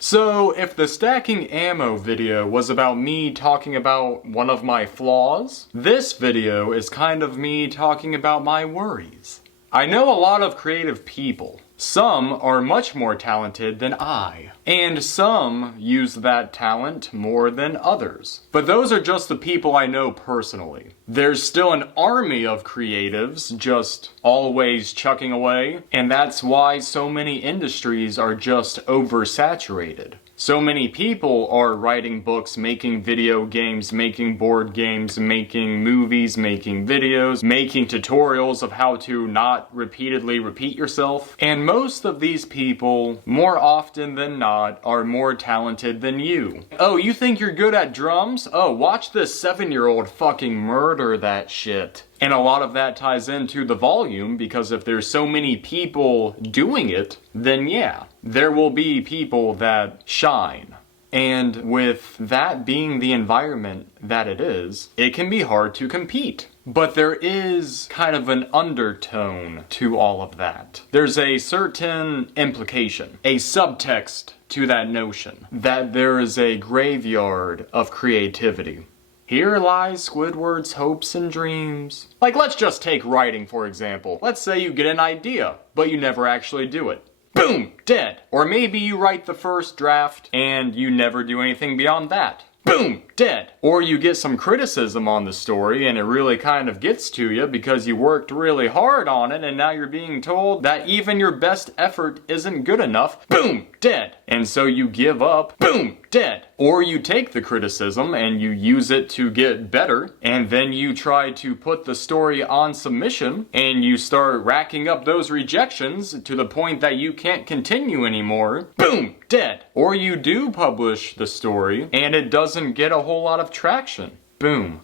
So, if the stacking ammo video was about me talking about one of my flaws, this video is kind of me talking about my worries. I know a lot of creative people. Some are much more talented than I, and some use that talent more than others. But those are just the people I know personally. There's still an army of creatives just always chucking away, and that's why so many industries are just oversaturated. So many people are writing books, making video games, making board games, making movies, making videos, making tutorials of how to not repeatedly repeat yourself. And most of these people, more often than not, are more talented than you. Oh, you think you're good at drums? Oh, watch this 7-year-old fucking murder that shit. And a lot of that ties into the volume, because if there's so many people doing it, then yeah, there will be people that shine. And with that being the environment that it is, it can be hard to compete. But there is kind of an undertone to all of that. There's a certain implication, a subtext to that notion, that there is a graveyard of creativity. Here lies Squidward's hopes and dreams. Like, let's just take writing, for example. Let's say you get an idea, but you never actually do it. Boom! Dead. Or maybe you write the first draft, and you never do anything beyond that. Boom! Dead. Or you get some criticism on the story and it really kind of gets to you because you worked really hard on it and now you're being told that even your best effort isn't good enough. Boom! Dead. And so you give up. Boom! Dead. Or you take the criticism and you use it to get better, and then you try to put the story on submission and you start racking up those rejections to the point that you can't continue anymore. Boom! Dead. Or you do publish the story and it doesn't get a whole lot of traction. Boom.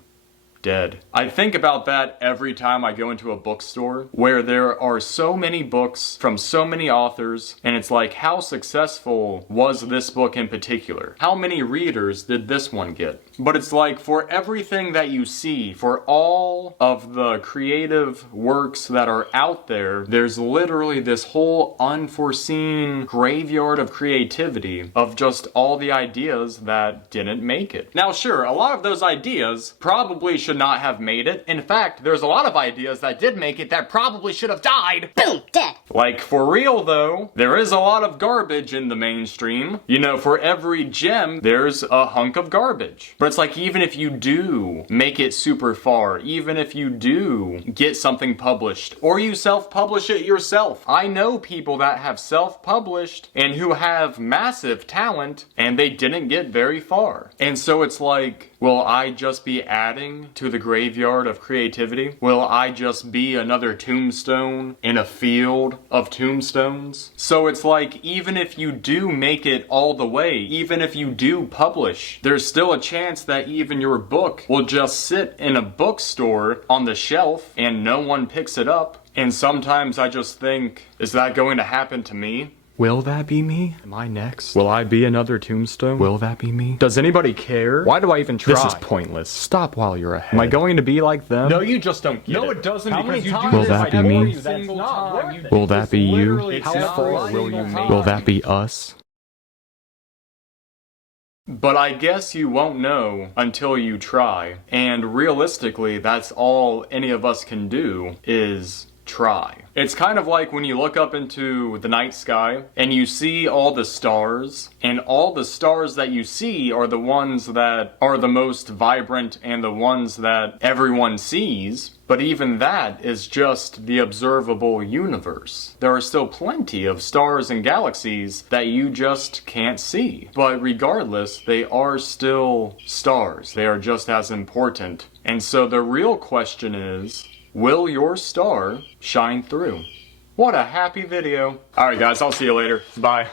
Dead. I think about that every time I go into a bookstore where there are so many books from so many authors, and it's like, how successful was this book in particular? How many readers did this one get? But it's like, for everything that you see, for all of the creative works that are out there, there's literally this whole unforeseen graveyard of creativity of just all the ideas that didn't make it. Now sure, a lot of those ideas probably should not have made it. In fact, there's a lot of ideas that did make it that probably should have died. Boom! Dead. Like, for real though, there is a lot of garbage in the mainstream. You know, for every gem, there's a hunk of garbage. But it's like, even if you do make it super far, even if you do get something published, or you self-publish it yourself. I know people that have self-published and who have massive talent, and they didn't get very far. And so it's like, will I just be adding to the graveyard of creativity? Will I just be another tombstone in a field of tombstones? So it's like, even if you do make it all the way, even if you do publish, there's still a chance that even your book will just sit in a bookstore on the shelf and no one picks it up. And sometimes I just think, is that going to happen to me? Will that be me? Am I next? Will I be another tombstone? Will that be me? Does anybody care? Why do I even try? This is pointless. Stop while you're ahead. Am I going to be like them? No, you just don't get it. No, it doesn't, How because many you do times this will that be every me? single time. Will that be you? How far will you make? Will that be us? But I guess you won't know until you try. And realistically, that's all any of us can do is try. It's kind of like when you look up into the night sky and you see all the stars, and all the stars that you see are the ones that are the most vibrant and the ones that everyone sees. But even that is just the observable universe. There are still plenty of stars and galaxies that you just can't see. But regardless, they are still stars. They are just as important. And so the real question is, will your star shine through? What a happy video. Alright guys, I'll see you later. Bye.